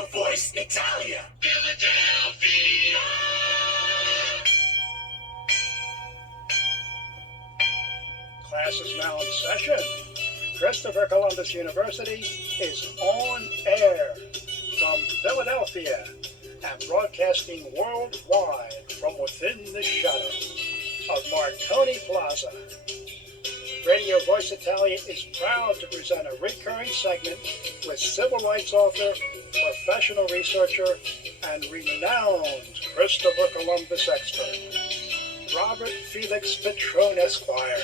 Radio Voice Italia. Philadelphia. Class is now in session. Christopher Columbus University is on air from Philadelphia and broadcasting worldwide from within the shadow of Marconi Plaza. Radio Voice Italia is proud to present a recurring segment with civil rights author, professional researcher, and renowned Christopher Columbus expert, Robert Felix Petrone, Esquire.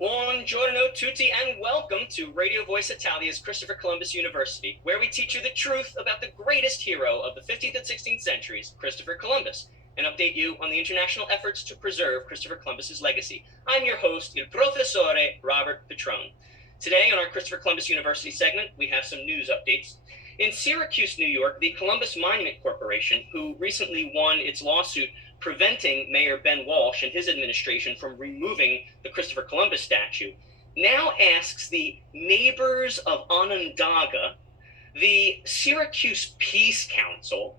Buongiorno tutti and welcome to Radio Voice Italia's Christopher Columbus University, where we teach you the truth about the greatest hero of the 15th and 16th centuries, Christopher Columbus, and update you on the international efforts to preserve Christopher Columbus's legacy. I'm your host, il professore Robert Petrone. Today on our Christopher Columbus University segment, we have some news updates. In Syracuse, New York, the Columbus Monument Corporation, who recently won its lawsuit preventing Mayor Ben Walsh and his administration from removing the Christopher Columbus statue, now asks the neighbors of Onondaga, the Syracuse Peace Council,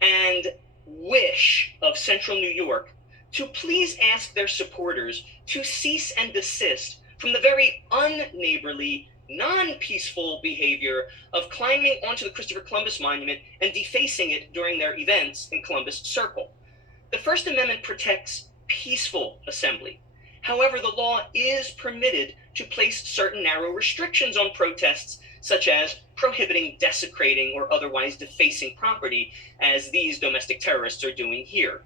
and Wish of Central New York to please ask their supporters to cease and desist from the very unneighborly, non-peaceful behavior of climbing onto the Christopher Columbus Monument and defacing it during their events in Columbus Circle. The First Amendment protects peaceful assembly. However, the law is permitted to place certain narrow restrictions on protests, such as prohibiting desecrating or otherwise defacing property, as these domestic terrorists are doing here.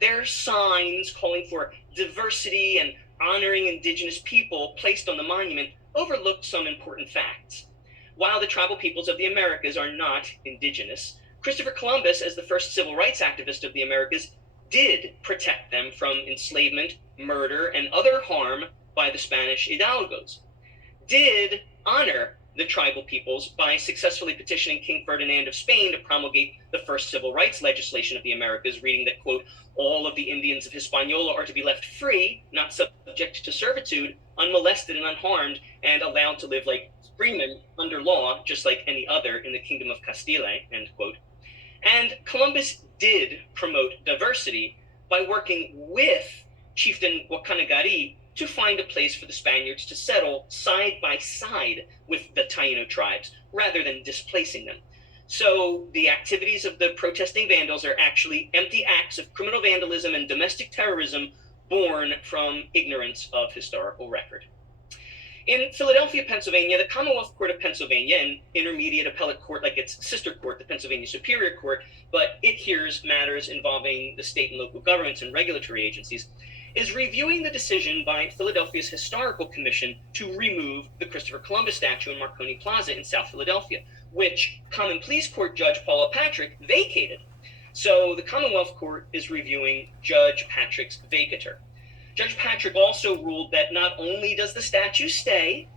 Their signs calling for diversity and honoring indigenous people placed on the monument overlooked some important facts. While the tribal peoples of the Americas are not indigenous, Christopher Columbus, as the first civil rights activist of the Americas, did protect them from enslavement, murder, and other harm by the Spanish hidalgos, did honor the tribal peoples by successfully petitioning King Ferdinand of Spain to promulgate the first civil rights legislation of the Americas, reading that, quote, all of the Indians of Hispaniola are to be left free, not subject to servitude, unmolested and unharmed, and allowed to live like freemen under law, just like any other in the Kingdom of Castile, end quote. And Columbus did promote diversity by working with Chieftain Wakanagari to find a place for the Spaniards to settle side by side with the Taino tribes, rather than displacing them. So the activities of the protesting vandals are actually empty acts of criminal vandalism and domestic terrorism born from ignorance of historical record. In Philadelphia, Pennsylvania, the Commonwealth Court of Pennsylvania, an intermediate appellate court like its sister court, the Pennsylvania Superior Court, but it hears matters involving the state and local governments and regulatory agencies, is reviewing the decision by Philadelphia's Historical Commission to remove the Christopher Columbus statue in Marconi Plaza in South Philadelphia, which Common Pleas Court Judge Paula Patrick vacated. So the Commonwealth Court is reviewing Judge Patrick's vacatur. Judge Patrick also ruled that not only does the statue stay,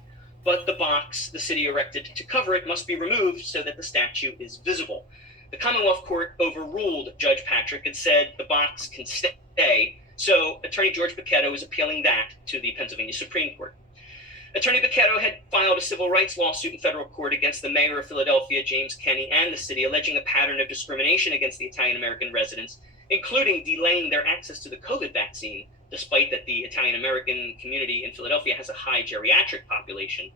but the box the city erected to cover it must be removed so that the statue is visible. The Commonwealth Court overruled Judge Patrick and said the box can stay, so Attorney George Paquetto is appealing that to the Pennsylvania Supreme Court. Attorney Paquetto had filed a civil rights lawsuit in federal court against the mayor of Philadelphia, James Kenney, and the city, alleging a pattern of discrimination against the Italian-American residents, including delaying their access to the COVID vaccine, despite that the Italian-American community in Philadelphia has a high geriatric population,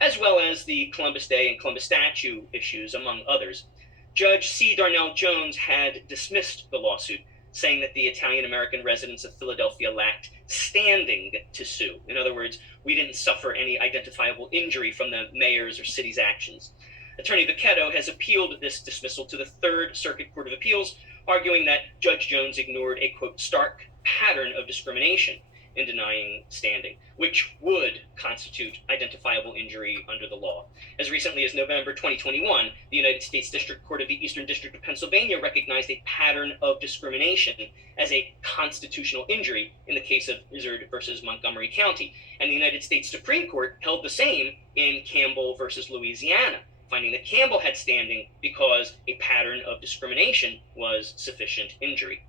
as well as the Columbus Day and Columbus statue issues, among others. Judge C. Darnell Jones had dismissed the lawsuit, saying that the Italian-American residents of Philadelphia lacked standing to sue. In other words, we didn't suffer any identifiable injury from the mayor's or city's actions. Attorney Paquetto has appealed this dismissal to the Third Circuit Court of Appeals, arguing that Judge Jones ignored a, quote, stark pattern of discrimination in denying standing, which would constitute identifiable injury under the law. As recently as November 2021, the United States District Court of the Eastern District of Pennsylvania recognized a pattern of discrimination as a constitutional injury in the case of Izzard versus Montgomery County, and the United States Supreme Court held the same in Campbell versus Louisiana, finding that Campbell had standing because a pattern of discrimination was sufficient injury.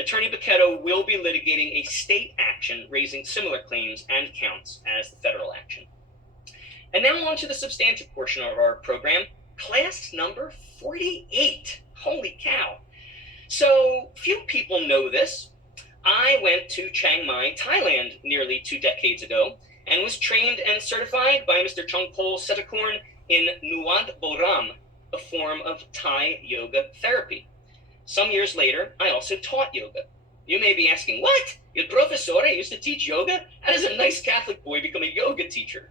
Attorney Paquetto will be litigating a state action raising similar claims and counts as the federal action. And now on to the substantive portion of our program. class number 48. Holy cow. So few people know this. I went to Chiang Mai, Thailand nearly 2 decades ago and was trained and certified by Mr. Chungpol Setakorn in Nuad Boram, a form of Thai yoga therapy. Some years later, I also taught yoga. You may be asking, what? El professore used to teach yoga? How does a nice Catholic boy become a yoga teacher?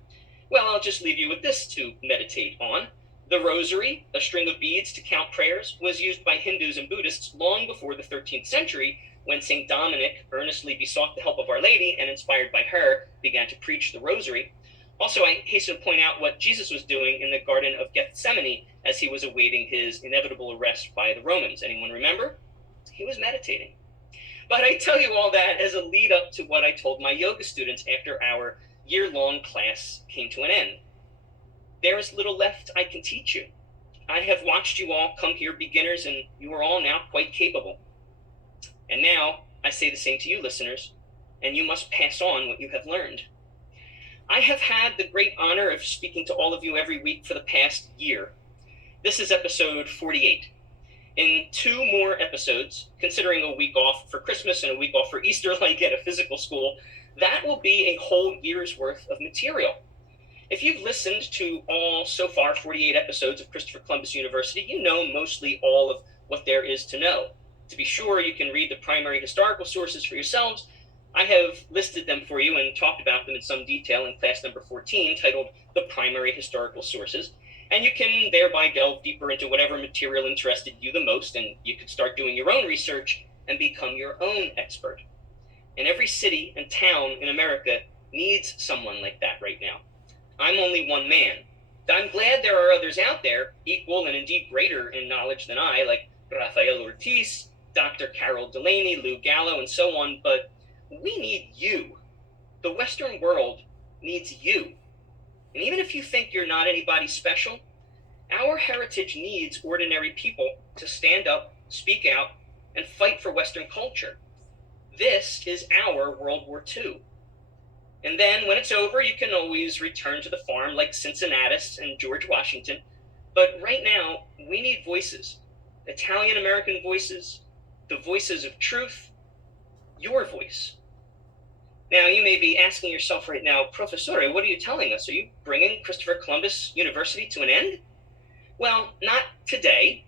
Well, I'll just leave you with this to meditate on. The rosary, a string of beads to count prayers, was used by Hindus and Buddhists long before the 13th century, when St. Dominic earnestly besought the help of Our Lady and, inspired by her, began to preach the rosary. Also, I hasten to point out what Jesus was doing in the Garden of Gethsemane as he was awaiting his inevitable arrest by the Romans. Anyone remember? He was meditating. But I tell you all that as a lead up to what I told my yoga students after our year-long class came to an end. There is little left I can teach you. I have watched you all come here beginners, and you are all now quite capable. And now I say the same to you, listeners, and you must pass on what you have learned. I have had the great honor of speaking to all of you every week for the past year. This is episode 48. In 2 more episodes, considering a week off for Christmas and a week off for Easter like at a physical school, that will be a whole year's worth of material. If you've listened to all so far 48 episodes of Christopher Columbus University, you know mostly all of what there is to know. To be sure, you can read the primary historical sources for yourselves. I have listed them for you and talked about them in some detail in class number 14, titled The Primary Historical Sources. And you can thereby delve deeper into whatever material interested you the most, and you could start doing your own research and become your own expert. And every city and town in America needs someone like that right now. I'm only one man. I'm glad there are others out there, equal and indeed greater in knowledge than I, like Rafael Ortiz, Dr. Carol Delaney, Lou Gallo, and so on, but we need you. The Western world needs you. And even if you think you're not anybody special, our heritage needs ordinary people to stand up, speak out, and fight for Western culture. This is our World War II. And then when it's over, you can always return to the farm like Cincinnatus and George Washington. But right now, we need voices. Italian-American voices, the voices of truth, your voice. Now, you may be asking yourself right now, Professore, what are you telling us? Are you bringing Christopher Columbus University to an end? Well, not today,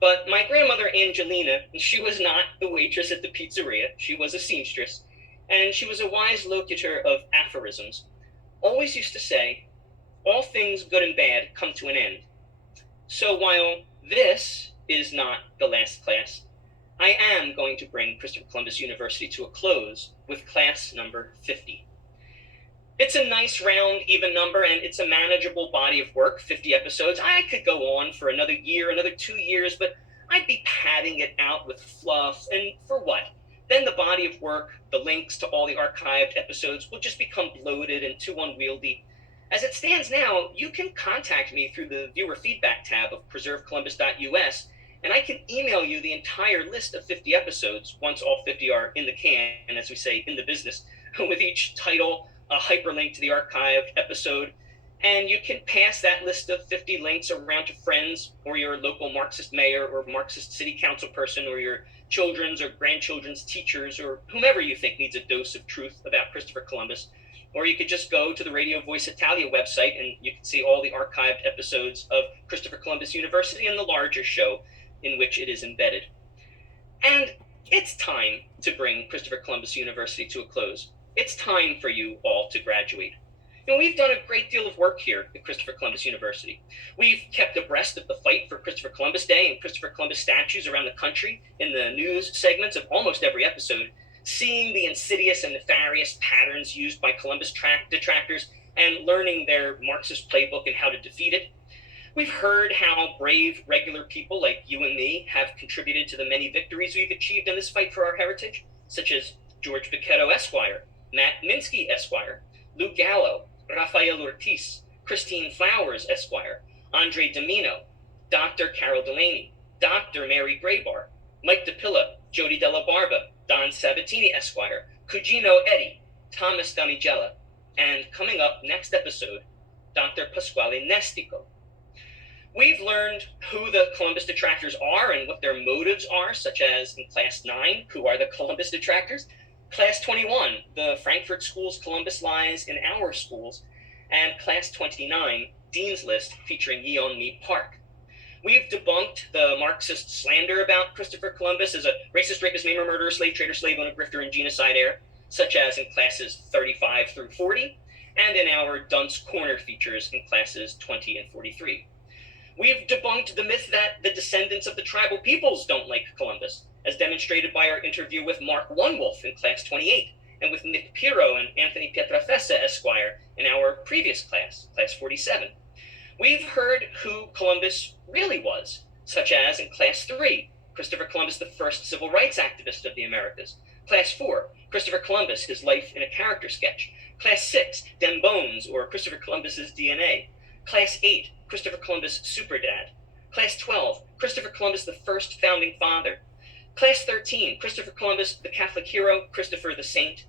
but my grandmother Angelina, she was not the waitress at the pizzeria. She was a seamstress, and she was a wise locutor of aphorisms. Always used to say, all things good and bad come to an end. So while this is not the last class, I am going to bring Christopher Columbus University to a close with class number 50. It's a nice round, even number, and it's a manageable body of work, 50 episodes. I could go on for another year, another 2 years, but I'd be padding it out with fluff, and for what? Then the body of work, the links to all the archived episodes will just become bloated and too unwieldy. As it stands now, you can contact me through the viewer feedback tab of preservecolumbus.us, and I can email you the entire list of 50 episodes once all 50 are in the can, and as we say, in the business, with each title, a hyperlink to the archived episode. And you can pass that list of 50 links around to friends or your local Marxist mayor or Marxist city council person or your children's or grandchildren's teachers or whomever you think needs a dose of truth about Christopher Columbus. Or you could just go to the Radio Voice Italia website and you can see all the archived episodes of Christopher Columbus University and the larger show in which it is embedded. And it's time to bring Christopher Columbus University to a close. It's time for you all to graduate. You know, we've done a great deal of work here at Christopher Columbus University. We've kept abreast of the fight for Christopher Columbus Day and Christopher Columbus statues around the country in the news segments of almost every episode, seeing the insidious and nefarious patterns used by Columbus detractors and learning their Marxist playbook and how to defeat it. We've heard how brave, regular people like you and me have contributed to the many victories we've achieved in this fight for our heritage, such as George Biquetto Esquire, Matt Minsky Esquire, Lou Gallo, Rafael Ortiz, Christine Flowers Esquire, Andre Domino, Dr. Carol Delaney, Dr. Mary Graybar, Mike DePilla, Jody Della Barba, Don Sabatini Esquire, Cugino Eddie, Thomas Damigella, and coming up next episode, Dr. Pasquale Nestico. We've learned who the Columbus detractors are and what their motives are, such as in Class 9, who are the Columbus detractors, Class 21, the Frankfurt School's Columbus lies in our schools, and Class 29, Dean's List, featuring Yeon-mi Park. We've debunked the Marxist slander about Christopher Columbus as a racist, rapist, maimer, murderer, slave trader, slave owner, grifter, and genocide heir, such as in classes 35 through 40, and in our Dunce Corner features in classes 20 and 43. We've debunked the myth that the descendants of the tribal peoples don't like Columbus, as demonstrated by our interview with Mark Onewolf in class 28, and with Nick Pirro and Anthony Pietrafesa, Esquire, in our previous class, class 47. We've heard who Columbus really was, such as in class 3, Christopher Columbus, the first civil rights activist of the Americas. Class 4, Christopher Columbus, his life in a character sketch. Class 6, Dem Bones, or Christopher Columbus's DNA. Class 8, Christopher Columbus Superdad. Class 12, Christopher Columbus the first founding father. Class 13, Christopher Columbus the Catholic hero, Christopher the saint.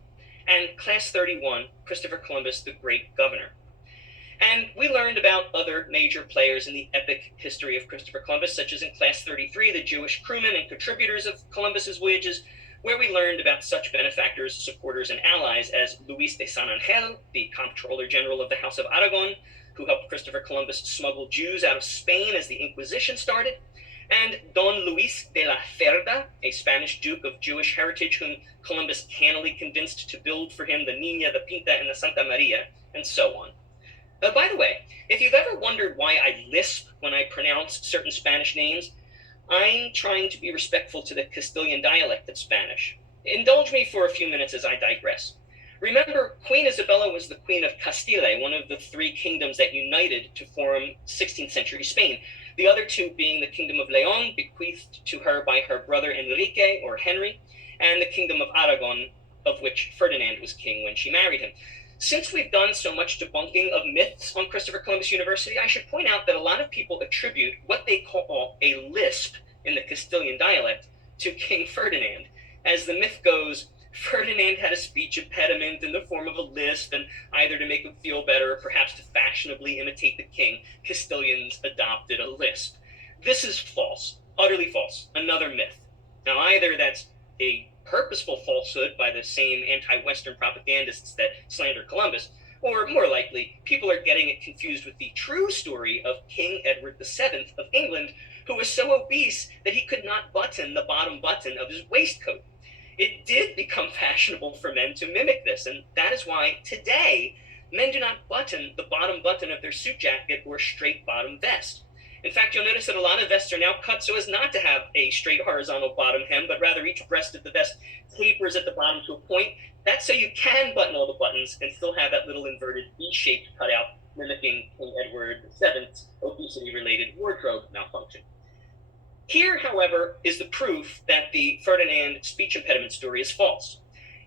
And Class 31, Christopher Columbus the great governor. And we learned about other major players in the epic history of Christopher Columbus, such as in Class 33, the Jewish crewmen and contributors of Columbus's voyages, where we learned about such benefactors, supporters, and allies as Luis de San Angel, the Comptroller General of the House of Aragon, who helped Christopher Columbus smuggle Jews out of Spain as the Inquisition started, and Don Luis de la Cerda, a Spanish duke of Jewish heritage whom Columbus cannily convinced to build for him the Niña, the Pinta, and the Santa Maria, and so on. By the way, if you've ever wondered why I lisp when I pronounce certain Spanish names, I'm trying to be respectful to the Castilian dialect of Spanish. Indulge me for a few minutes as I digress. Remember, Queen Isabella was the Queen of Castile, one of the three kingdoms that united to form 16th century Spain, the other two being the Kingdom of Leon, bequeathed to her by her brother Enrique, or Henry, and the Kingdom of Aragon, of which Ferdinand was king when she married him. Since we've done so much debunking of myths on Christopher Columbus University, I should point out that a lot of people attribute what they call a lisp in the Castilian dialect to King Ferdinand. As the myth goes, Ferdinand had a speech impediment in the form of a lisp, and either to make him feel better or perhaps to fashionably imitate the king, Castilians adopted a lisp. This is false, utterly false, another myth. Now, either that's a purposeful falsehood by the same anti-Western propagandists that slander Columbus, or more likely, people are getting it confused with the true story of King Edward VII of England, who was so obese that he could not button the bottom button of his waistcoat. It did become fashionable for men to mimic this, and that is why today men do not button the bottom button of their suit jacket or straight bottom vest. In fact, you'll notice that a lot of vests are now cut so as not to have a straight horizontal bottom hem, but rather each breast of the vest tapers at the bottom to a point. That's so you can button all the buttons and still have that little inverted V-shaped cutout, mimicking King Edward VII's obesity-related wardrobe malfunction. Here, however, is the proof that the Ferdinand speech impediment story is false.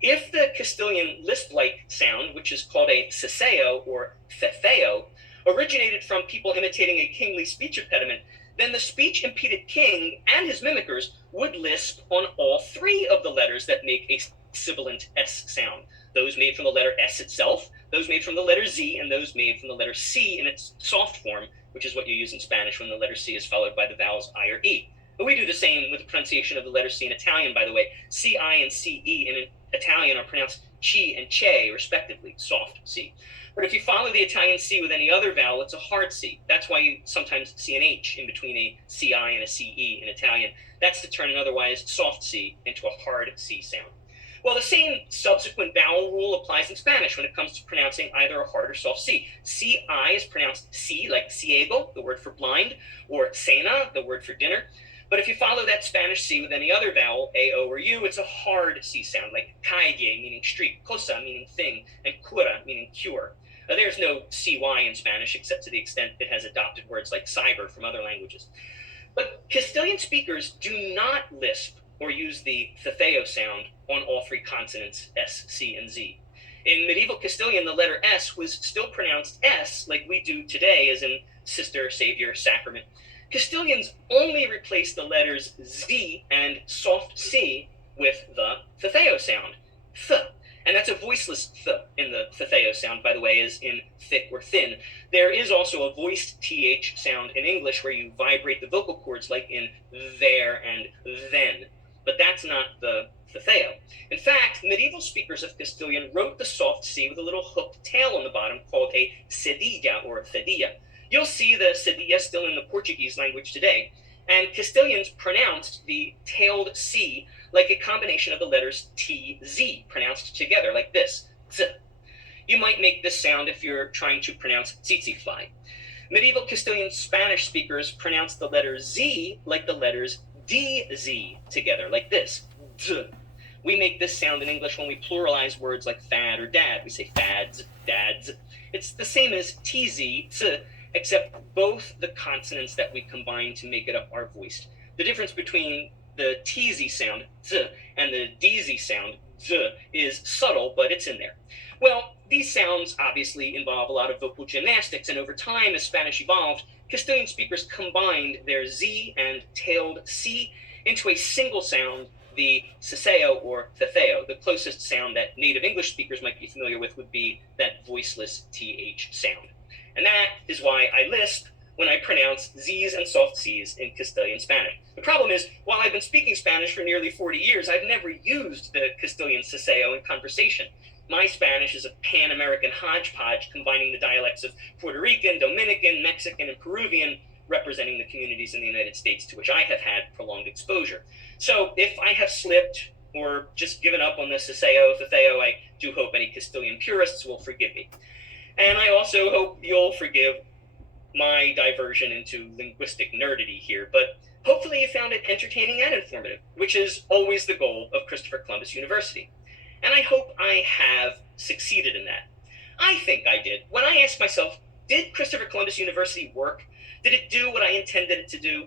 If the Castilian lisp-like sound, which is called a ceseo or fefeo, originated from people imitating a kingly speech impediment, then the speech-impeded king and his mimickers would lisp on all three of the letters that make a sibilant S sound. Those made from the letter S itself, those made from the letter Z, and those made from the letter C in its soft form, which is what you use in Spanish when the letter C is followed by the vowels I or E. But we do the same with the pronunciation of the letter C in Italian, by the way. C-I and C-E in Italian are pronounced chi and che, respectively, soft C. But if you follow the Italian C with any other vowel, it's a hard C. That's why you sometimes see an H in between a CI and a CE in Italian. That's to turn an otherwise soft C into a hard C sound. Well, the same subsequent vowel rule applies in Spanish when it comes to pronouncing either a hard or soft C. CI is pronounced C, like ciego, the word for blind, or cena, the word for dinner. But if you follow that Spanish C with any other vowel, A, O, or U, it's a hard C sound, like calle, meaning street, cosa, meaning thing, and cura, meaning cure. There's no CY in Spanish, except to the extent it has adopted words like cyber from other languages. But Castilian speakers do not lisp or use the fefeo sound on all three consonants, S, C, and Z. In medieval Castilian, the letter S was still pronounced S, like we do today, as in sister, savior, sacrament. Castilians only replaced the letters Z and soft C with the fefeo sound, th, And that's a voiceless th in the thetheo sound, by the way, as in thick or thin. There is also a voiced th sound in English where you vibrate the vocal cords like in there and then, but that's not the thetheo. In fact, medieval speakers of Castilian wrote the soft C with a little hooked tail on the bottom called a cedilla or cedilla. You'll see the cedilla still in the Portuguese language today, and Castilians pronounced the tailed C like a combination of the letters TZ pronounced together like this, Z. You might make this sound if you're trying to pronounce tsetse fly. Medieval Castilian Spanish speakers pronounced the letter Z like the letters DZ together like this, Z. We make this sound in English when we pluralize words like fad or dad. We say fads, dads. It's the same as TZ, Z, except both the consonants that we combine to make it up are voiced. The difference between the TZ sound, Z, and the DZ sound, Z, is subtle, but it's in there. Well, these sounds obviously involve a lot of vocal gymnastics, and over time, as Spanish evolved, Castilian speakers combined their Z and tailed C into a single sound, the ceseo or thetheo. The closest sound that native English speakers might be familiar with would be that voiceless TH sound. And that is why I lisp when I pronounce Z's and soft C's in Castilian Spanish. The problem is, while I've been speaking Spanish for nearly 40 years, I've never used the Castilian ceseo in conversation. My Spanish is a Pan-American hodgepodge combining the dialects of Puerto Rican, Dominican, Mexican, and Peruvian, representing the communities in the United States to which I have had prolonged exposure. So if I have slipped or just given up on the ceseo, thetheo, I do hope any Castilian purists will forgive me. And I also hope you'll forgive my diversion into linguistic nerdity here, but hopefully you found it entertaining and informative, which is always the goal of Christopher Columbus University. And I hope I have succeeded in that. I think I did. When I asked myself, did Christopher Columbus University work? Did it do what I intended it to do?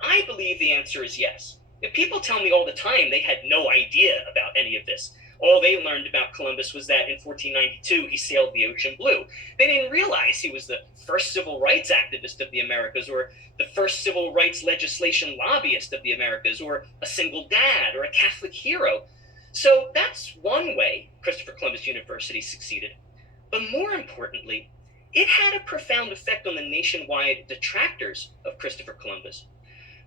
I believe the answer is yes. If people tell me all the time they had no idea about any of this. All they learned about Columbus was that in 1492 he sailed the ocean blue. They didn't realize he was the first civil rights activist of the Americas, or the first civil rights legislation lobbyist of the Americas, or a single dad, or a Catholic hero. So that's one way Christopher Columbus University succeeded. But more importantly, it had a profound effect on the nationwide detractors of Christopher Columbus.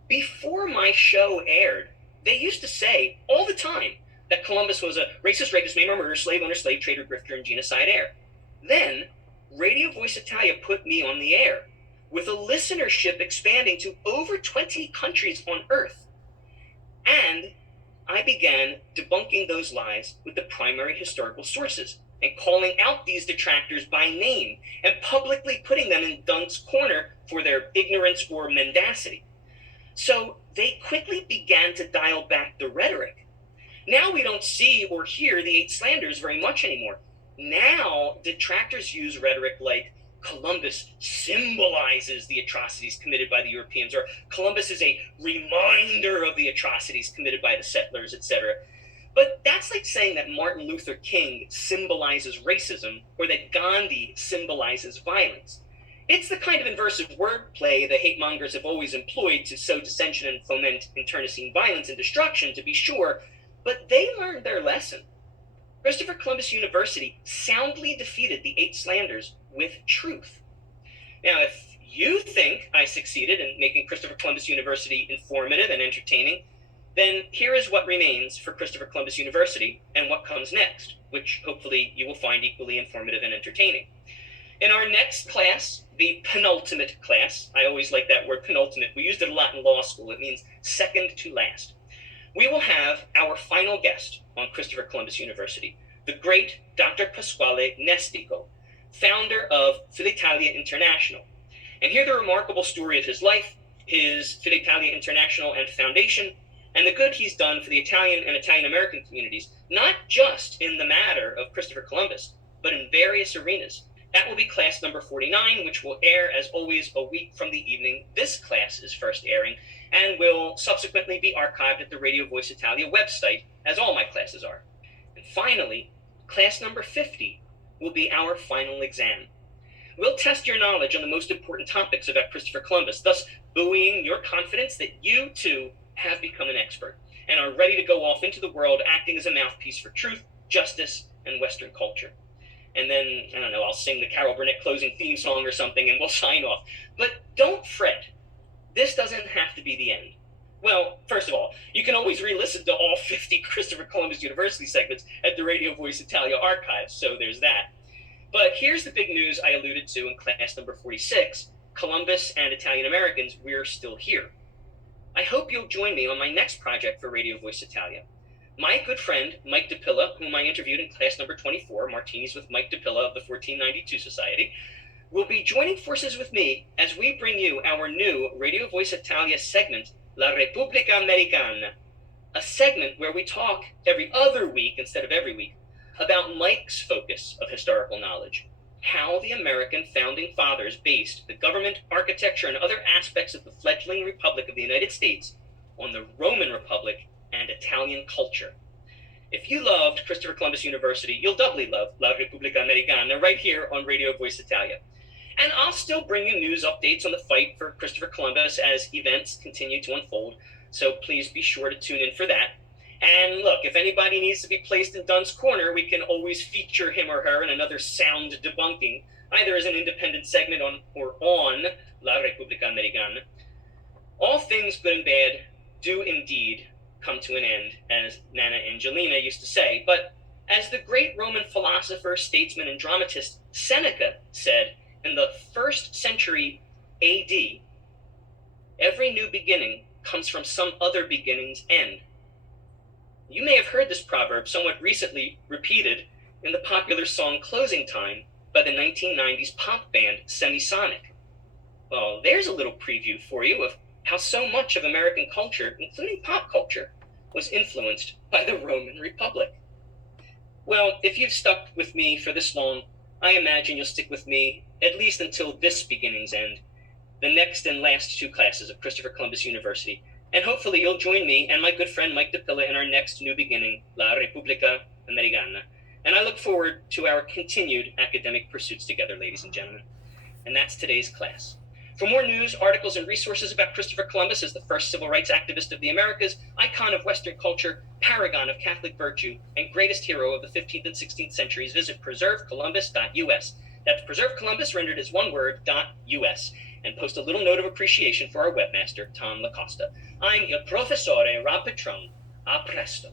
Before my show aired, they used to say all the time that Columbus was a racist, rapist, maimer, murderer, slave owner, slave trader, grifter, and genocide heir. Then, Radio Voice Italia put me on the air, with a listenership expanding to over 20 countries on Earth. And I began debunking those lies with the primary historical sources and calling out these detractors by name and publicly putting them in Dunk's corner for their ignorance or mendacity. So they quickly began to dial back the rhetoric. Now we don't see or hear the eight slanders very much anymore. Now detractors use rhetoric like Columbus symbolizes the atrocities committed by the Europeans, or Columbus is a reminder of the atrocities committed by the settlers, etc. But that's like saying that Martin Luther King symbolizes racism, or that Gandhi symbolizes violence. It's the kind of inversive wordplay the hate mongers have always employed to sow dissension and foment internecine violence and destruction, to be sure, but they learned their lesson. Christopher Columbus University soundly defeated the eight slanders with truth. Now, if you think I succeeded in making Christopher Columbus University informative and entertaining, then here is what remains for Christopher Columbus University and what comes next, which hopefully you will find equally informative and entertaining. In our next class, the penultimate class, I always like that word penultimate, we used it a lot in law school, it means second to last. We will have our final guest on Christopher Columbus University, the great Dr. Pasquale Nestico, founder of Filitalia International, and hear the remarkable story of his life, his Filitalia International and foundation, and the good he's done for the Italian and Italian-American communities, not just in the matter of Christopher Columbus, but in various arenas. That will be class number 49, which will air, as always, a week from the evening this class is first airing, and will subsequently be archived at the Radio Voice Italia website, as all my classes are. And finally, class number 50 will be our final exam. We'll test your knowledge on the most important topics about Christopher Columbus, thus buoying your confidence that you, too, have become an expert and are ready to go off into the world acting as a mouthpiece for truth, justice, and Western culture. And then, I don't know, I'll sing the Carol Burnett closing theme song or something and we'll sign off. But don't fret. This doesn't have to be the end. Well, first of all, you can always re-listen to all 50 Christopher Columbus University segments at the Radio Voice Italia archives, so there's that. But here's the big news I alluded to in class number 46. Columbus and Italian Americans, we're still here. I hope you'll join me on my next project for Radio Voice Italia. My good friend, Mike DePilla, whom I interviewed in class number 24, Martinis with Mike DePilla of the 1492 Society, will be joining forces with me as we bring you our new Radio Voice Italia segment, La Repubblica Americana, a segment where we talk every other week instead of every week about Mike's focus of historical knowledge, how the American founding fathers based the government, architecture, and other aspects of the fledgling Republic of the United States on the Roman Republic and Italian culture. If you loved Christopher Columbus University, you'll doubly love La Repubblica Americana right here on Radio Voice Italia. And I'll still bring you news updates on the fight for Christopher Columbus as events continue to unfold, so please be sure to tune in for that. And look, if anybody needs to be placed in Dunn's Corner, we can always feature him or her in another sound debunking, either as an independent segment on La Repubblica Americana. All things good and bad do indeed come to an end, as Nana Angelina used to say, but as the great Roman philosopher, statesman, and dramatist Seneca said in the 1st century AD, every new beginning comes from some other beginning's end. You may have heard this proverb somewhat recently repeated in the popular song Closing Time by the 1990s pop band Semisonic. Well, there's a little preview for you of how so much of American culture, including pop culture, was influenced by the Roman Republic. Well, if you've stuck with me for this long, I imagine you'll stick with me at least until this beginning's end, the next and last 2 classes of Christopher Columbus University, and hopefully you'll join me and my good friend Mike DePilla in our next new beginning, La Repubblica Americana. And I look forward to our continued academic pursuits together, ladies and gentlemen. And that's today's class. For more news, articles, and resources about Christopher Columbus as the first civil rights activist of the Americas, icon of Western culture, paragon of Catholic virtue, and greatest hero of the 15th and 16th centuries, visit preservecolumbus.us. That's Preserve Columbus, rendered as one word, .us. And post a little note of appreciation for our webmaster, Tom LaCosta. I'm your professore, Petrone. A presto.